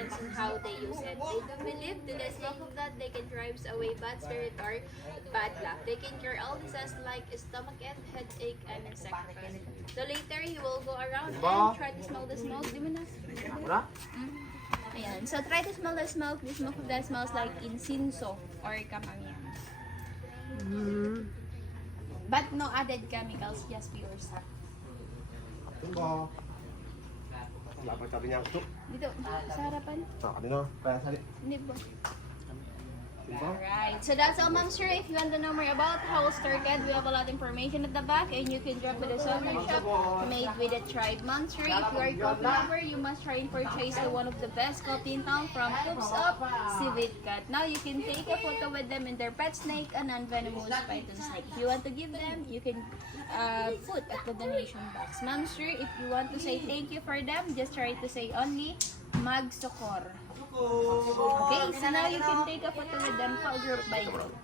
depends on how they use it. They do believe to the smoke of that they can drive away bad spirit or bad luck. They can cure all diseases like stomachache, headache, and insect bites. So later, he will go around and try to smell the smoke. Di mo na? Wala? Ayan. So try to smell the smoke. The smoke of that smells like incenso or kamamian. But no added chemicals, just pure sap. Tunggu. Wala pa sabi niya gusto. Dito, sa harapan. Kanino? Kaya sali. Hindi ba? Tunggu. Alright, so that's all, Ma'am Sir. If you want to know more about Holster Cat, we have a lot of information at the back, and you can drop with a summer shop made with a tribe. Ma'am Sir, if you are a coffee lover, you must try and purchase one of the best coffee in town from Coops Up, Civet Cat. Now you can take a photo with them and their pet snake, a non-venomous python snake. If you want to give them, you can put at the donation box. Ma'am Sir, if you want to say thank you for them, just try to say only Magsokor. Okay, so now you can take a photo with them, group by group.